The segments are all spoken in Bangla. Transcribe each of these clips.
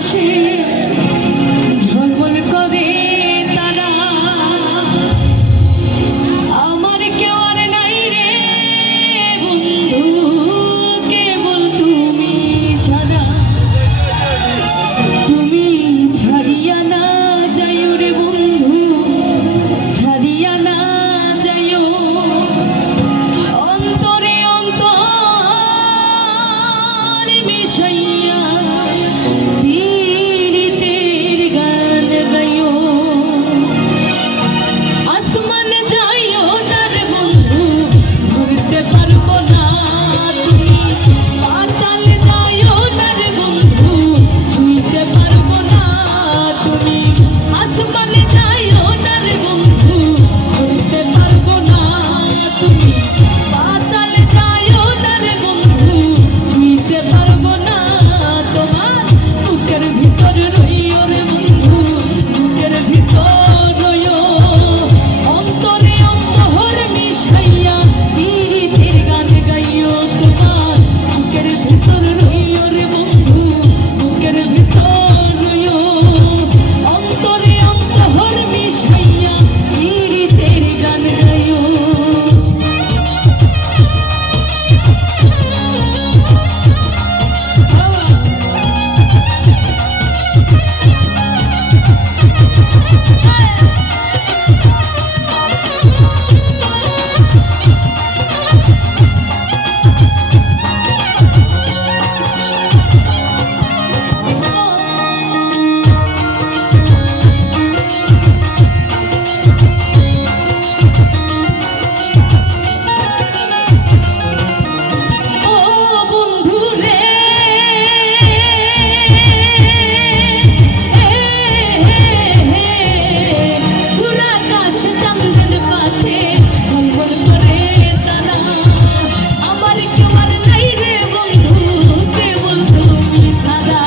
আকাশে ঝলমল করে তারা। আমার কেউ আর নাই রে বন্ধু, কেবল তুমি ছাড়া। তুমি ছাড়িয়া না যাইও রে বন্ধু, ছাড়িয়া না যাইও। অন্তরে অন্তর মিশাইয়া পীড়িতের গান গাইও। আসমান যাইও না রে বন্ধু, ধরতে পারবো না তুমি। পাতাল যাইও না রে বন্ধু, ছুঁইতে পারবো না তুমি। আসমান যাইও না রে বন্ধু, ধরতে পারবো না তুমি। পাতাল যাইও না রে বন্ধু, ছুঁইতে পারবো না। তোমার বুকের ভিতর রইও রে বন্ধু, বুকের ভিতর রইও। অন্তরে অন্তর মিশাইয়া পীড়িতের গান গাইও। তোমার বুকের ভিতর রইও রে বন্ধু, বুকের ভিতর রইও। অন্তরে অন্তর মিশাইয়া পীড়িতের গান গাইও। ও বন্ধু রে, দূর আকাশ চাঁদের পাশে ঝলমল করে তারা। আমার কেউ আর নাই রে বন্ধু, কেবল তুমি ছাড়া।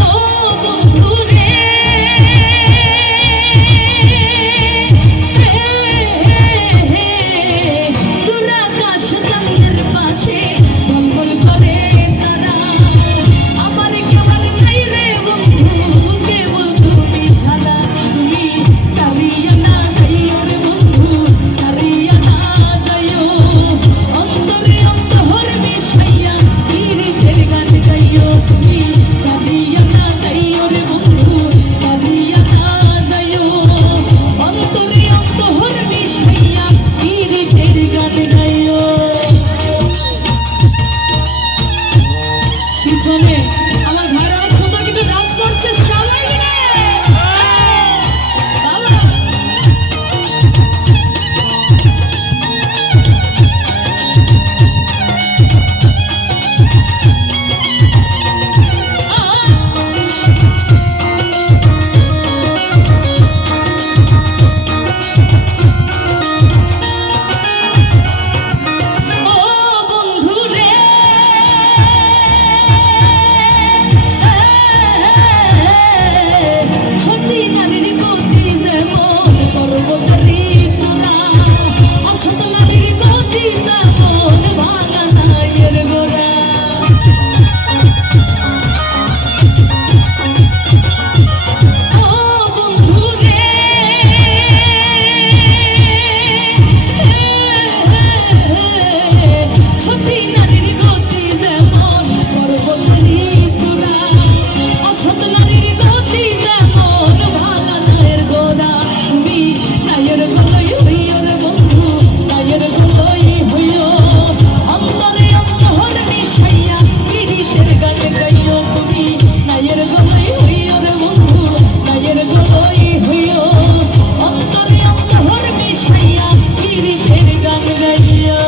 ও বন্ধু রে, দূর আকাশ চাঁদের পাশে ঝলমল করে তারা। আমার কেউ আর নাই রে বন্ধু, কেবল তুমি ছাড়া। তুমি ছাড়িয়া না যাইও রে বন্ধু, ছাড়িয়া না যাইও। অন্তরে অন্তর মিশাইয়া পীড়িতের গান গাইও। তুমি ছাড়িয়া না যাইও রে বন্ধু, ছাড়িয়া না যাইও। অন্তরে অন্তর মিশাইয়া পীড়িতের গান গাইও। পিছনে আমার ভাইরা অনেক সুন্দর কিন্তু ডান্স করছে সবাই মিলে। বাবা! ও বন্ধু রে, সতী নারীর গতি যেমন পর্বতেরই চূড়া। অসৎ নারীর গতি তেমন ভাঙা নাইয়ের গোড়া। ও বন্ধু রে, সতী নারীর গতি যেমন পর্বতেরই চূড়া। অসৎ নারীর গতি তেমন ভাঙা নাইয়ের গোড়া। তুমি নাইয়ের গোলই হইও রে বন্ধু, নাইয়ের গোলই হইও। অন্তরে অন্তর মিশাইয়া পীড়িতের গান গাইও। তুমি নাইয়ের গোলই হইও রে বন্ধু, নাইয়ের গোলই হইও। অন্তরে অন্তর মিশাইয়া পীড়িতের গান গাইও।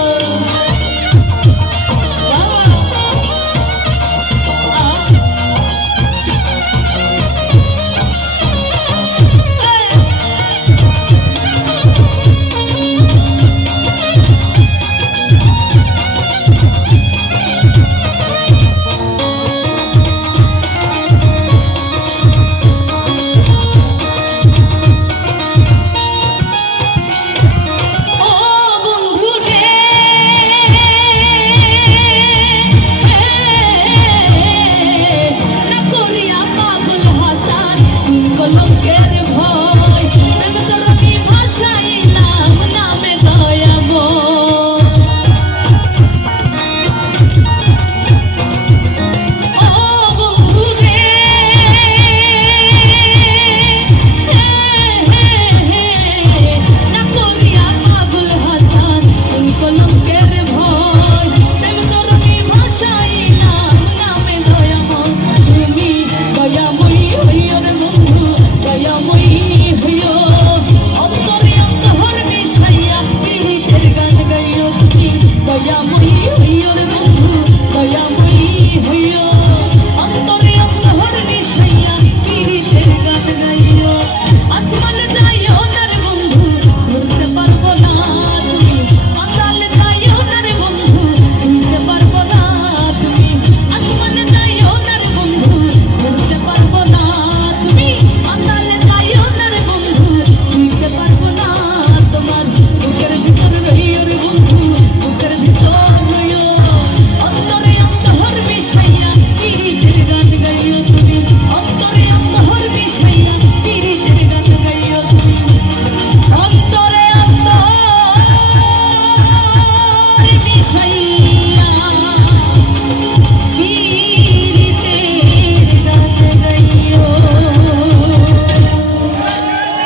হইয়র